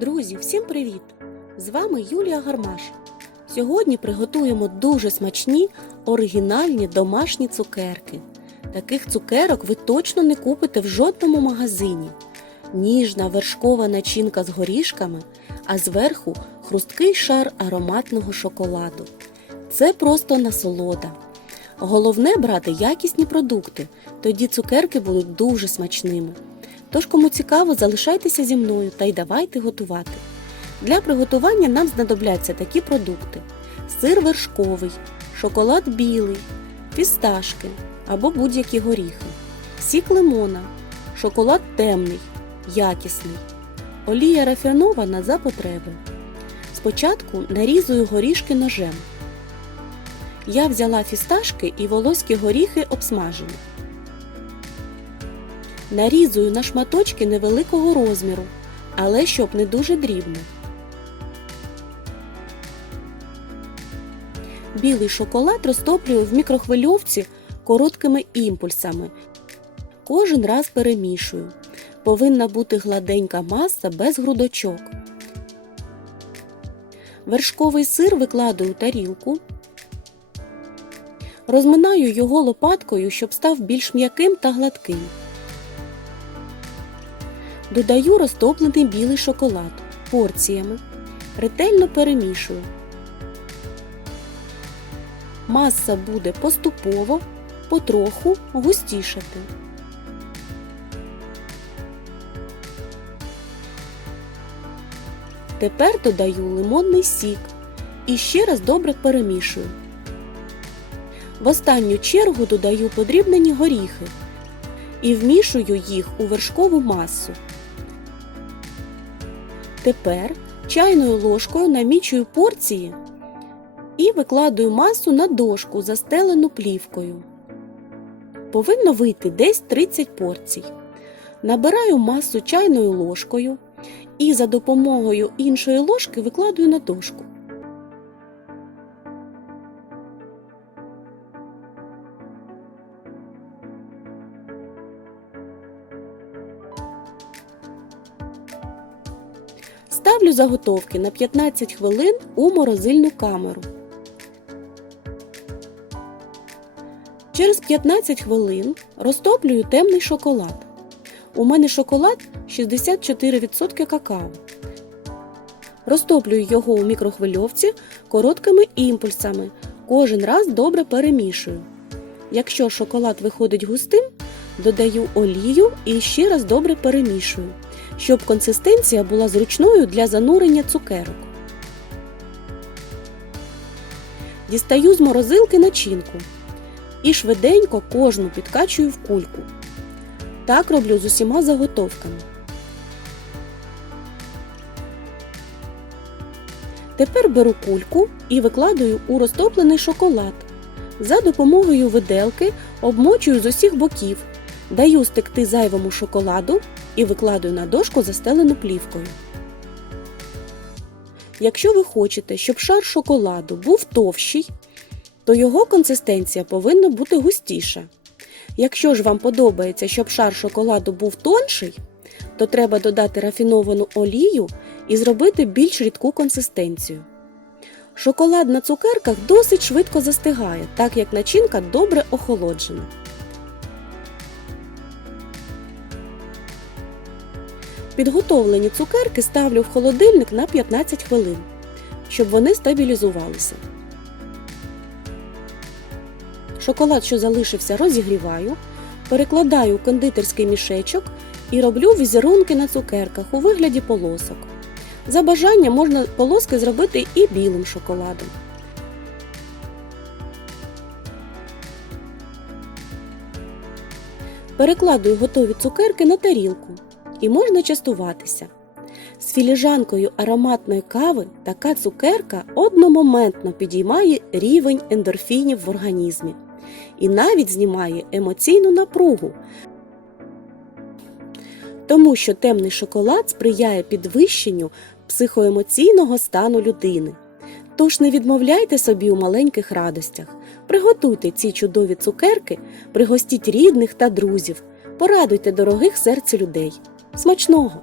Друзі, всім привіт! З вами Юлія Гармаш. Сьогодні приготуємо дуже смачні оригінальні домашні цукерки. Таких цукерок ви точно не купите в жодному магазині. Ніжна вершкова начинка з горішками, а зверху хрусткий шар ароматного шоколаду. Це просто насолода. Головне брати якісні продукти, тоді цукерки будуть дуже смачними. Тож, кому цікаво, залишайтеся зі мною та й давайте готувати. Для приготування нам знадобляться такі продукти: сир вершковий, шоколад білий, фісташки або будь-які горіхи, сік лимона, шоколад темний, якісний, олія рафінована за потреби. Спочатку нарізую горішки ножем. Я взяла фісташки і волоські горіхи обсмажені. Нарізую на шматочки невеликого розміру, але щоб не дуже дрібно. Білий шоколад розтоплюю в мікрохвильовці короткими імпульсами. Кожен раз перемішую. Повинна бути гладенька маса без грудочок. Вершковий сир викладаю у тарілку. Розминаю його лопаткою, щоб став більш м'яким та гладким. Додаю розтоплений білий шоколад порціями. Ретельно перемішую. Маса буде поступово, потроху густішати. Тепер додаю лимонний сік і ще раз добре перемішую. В останню чергу додаю подрібнені горіхи і вмішую їх у вершкову масу. Тепер чайною ложкою намічую порції і викладаю масу на дошку, застелену плівкою. Повинно вийти десь 30 порцій. Набираю масу чайною ложкою і за допомогою іншої ложки викладаю на дошку. Ставлю заготовки на 15 хвилин у морозильну камеру. Через 15 хвилин розтоплюю темний шоколад. У мене шоколад 64% какао. Розтоплюю його у мікрохвильовці короткими імпульсами. Кожен раз добре перемішую. Якщо шоколад виходить густим, додаю олію і ще раз добре перемішую, щоб консистенція була зручною для занурення цукерок. Дістаю з морозилки начинку і швиденько кожну підкачую в кульку. Так роблю з усіма заготовками. Тепер беру кульку і викладаю у розтоплений шоколад. За допомогою виделки обмочую з усіх боків, даю стекти зайвому шоколаду і викладаю на дошку застелену плівкою. Якщо ви хочете, щоб шар шоколаду був товщий, то його консистенція повинна бути густіша. Якщо ж вам подобається, щоб шар шоколаду був тонший, то треба додати рафіновану олію і зробити більш рідку консистенцію. Шоколад на цукерках досить швидко застигає, так як начинка добре охолоджена. Підготовлені цукерки ставлю в холодильник на 15 хвилин, щоб вони стабілізувалися. Шоколад, що залишився, розігріваю, перекладаю у кондитерський мішечок і роблю візерунки на цукерках у вигляді полосок. За бажанням можна полоски зробити і білим шоколадом. Перекладую готові цукерки на тарілку і можна частуватися. З філіжанкою ароматної кави така цукерка одномоментно підіймає рівень ендорфінів в організмі і навіть знімає емоційну напругу, тому що темний шоколад сприяє підвищенню психоемоційного стану людини. Тож не відмовляйте собі у маленьких радостях, приготуйте ці чудові цукерки, пригостіть рідних та друзів, порадуйте дорогих серцю людей. Смачного!